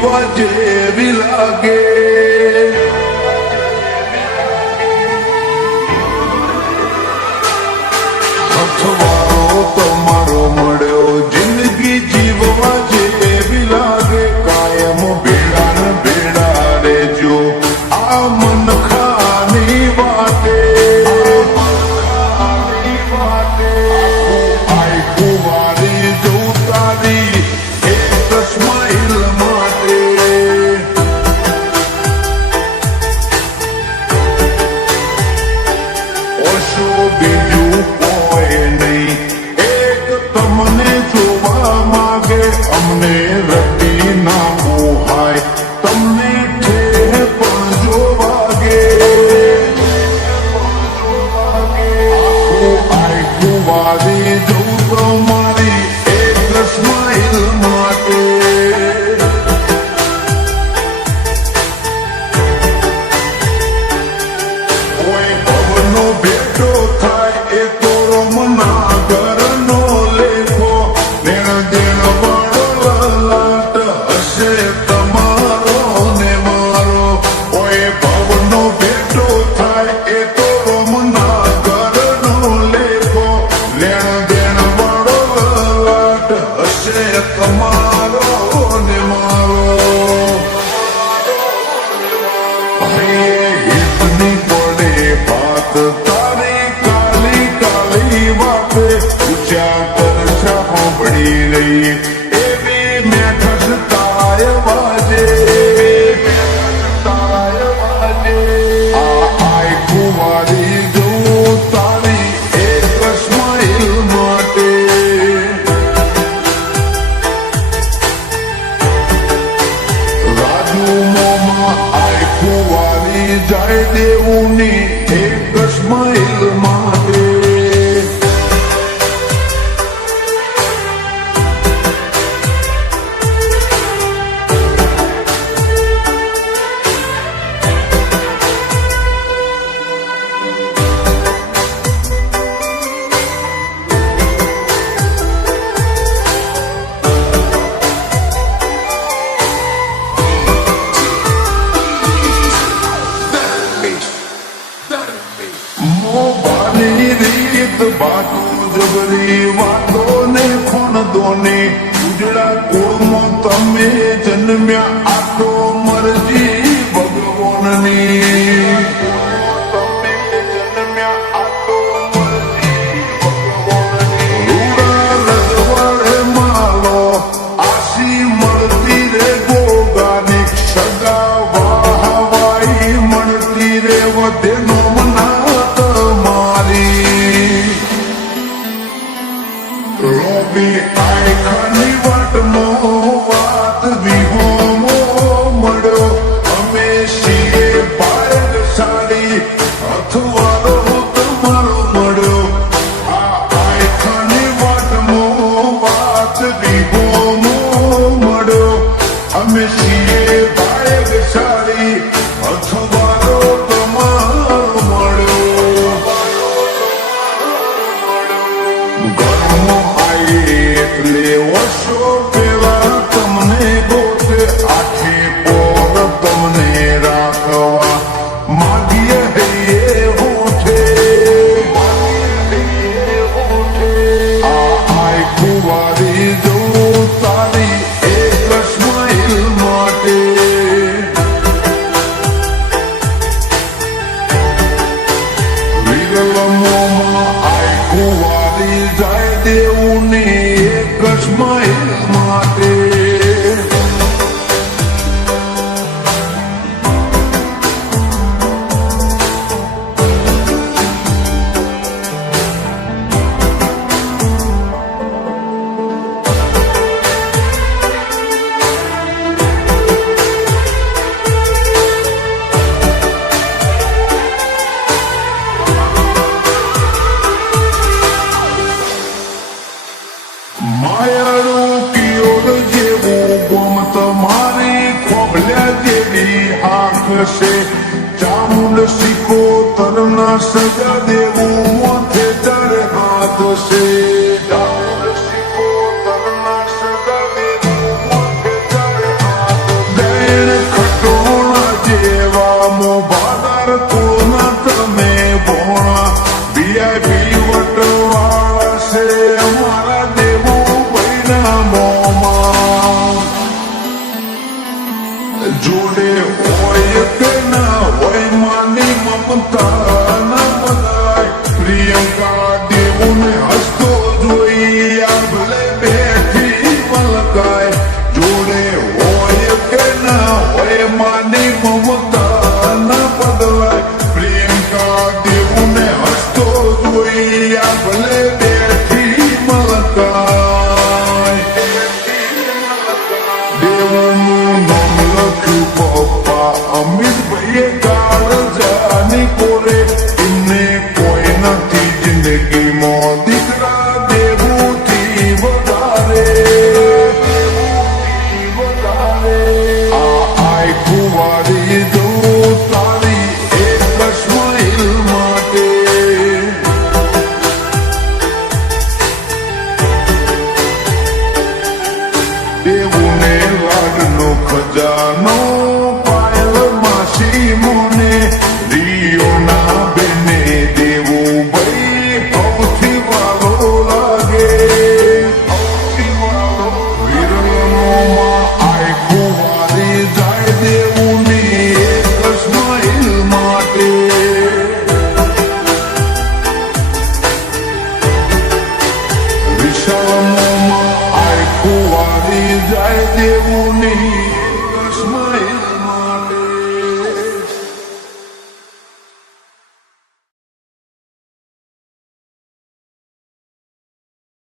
જીવવા જેવી લાગે. અથવારો તમારો મળ્યો જિંદગી જીવવા જેવી લાગે. કાયમ ભેડા ને ભેડા રેજો આ મન ખાની વાટે. આઈ કુવારી જવું તારી એક સ્માઈલ માટે. ઓશો બીજું કોઈ નહીં, એક તમને જોવા માગે. અમને રટી ના પોહાય, તમને ઠેર પણ જોવાગે. આઈ કુવારી જવું તમારી એક સ્માઈલ માટે. કોઈ ભવનો ભેટો થાય એ તો રમના ઘરનો લેખો. દેણ દેણ વાળો લલાટ હશે તમારો ને મારો. કોઈ ભવનો ભેટો થાય એ તો રમના ઘરનો લેખો. લેણ દેણ વાળો લલાટ હશે તમારો ને મારો. હિતની પડે વાત તારી કાલી કાલી વાતે. ઊંચા પર સાંભળી રહી એવી મેઠસ તાય વાજે. આઈ કુવારી જવું તારી એક સ્માઈલ માટે. રાજુ મોમાં આઈ કુવારી જાય દેવુની એક સ્માઈલ માટે. મોબાની રીત બાતો જબરી વાતો ને ખોન દોને. ઉજળા કુળમાં તમે જન્મ્યા આ તો મરજી ભગવાનની. તમે જન્મ્યા આ તો મરજી ભગવાનની. રૂડા રજવાડે માલો આશી મળતી રે ગોગાની. સગા વાહવાઈ મળતી રે વધેનો લોબી આઈ ખાની વાટનો વાત વિહોમો મળ્યો. અમે છીએ પાયલ સાડી અથવારો તમારો મળ્યો. આ આઈ ખાની વાટનો વાત વિહોમો મળ્યો. અમે છીએ પાયલ સાડી અથવારો તમારો મળ્યો. ઘરમાં એટલે વર્ષો પેલા તમને ગોતે આખે પોર તમને રાખવા માગીએ હૈયે હોઠે. આ આઈ કુવારી જવું તારી એક સ્માઈલ માટે. વિરલમોમાં આઈ કુવારી જાય દેવુની એક સ્માઈલ માટે. માયાળું પિયોર જેવું ગોમ તમારી ખોબલ્યા જેવી આંખ છે. ચામુંડ સિક્કો તરના સજા દેવું મોથે ચારે હાથ છે. ચામુંડ સિક્કો તરના સજા દેવું મોથે ચારે હાથ. જોડે હોય કે ના હોય માની મમતા ના બધાય પ્રિયંકા દેવુને હસતો જોઈ આ ભલે બેઠી મલકાય જોડે હોય કે ના હોય માની મમતા ના બદલાય પ્રિયંકા દેવુને હસતો જોઈ આ ભલે બેઠી મલકાય દેવનું નામ લખ્યું પપ્પા અમિતભાઈએ કાળજાની કોરે એમને કોઈ નથી જિંદગીમાં દીકરા દેવુથી વધારે આ આય કુંવારી જવું તારી એક સ્માઈલ માટે દેવુને લાડનો ખજાનો પાયલ માસી મોને રિયોના બેને દેવું ભાઈ સૌથી વાલો લાગે વિરલોમાં આય કુંવારી જાય દેવુની એક સ્માઈલ માટે વિશાળમાં આય કુંવારી જાય દેવુની